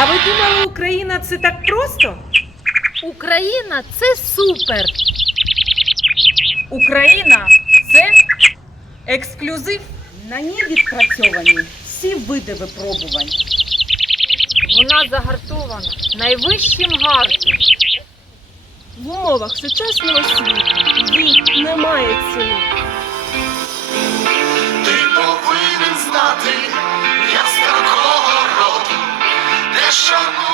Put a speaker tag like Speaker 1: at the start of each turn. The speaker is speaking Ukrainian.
Speaker 1: А ви думали, Україна це так просто?
Speaker 2: Україна це супер.
Speaker 1: Україна це ексклюзив. На ній відпрацьовані всі види випробувань.
Speaker 2: Вона загартована найвищим гартом.
Speaker 3: В умовах сучасного світу їй немає ціни.
Speaker 4: Mission.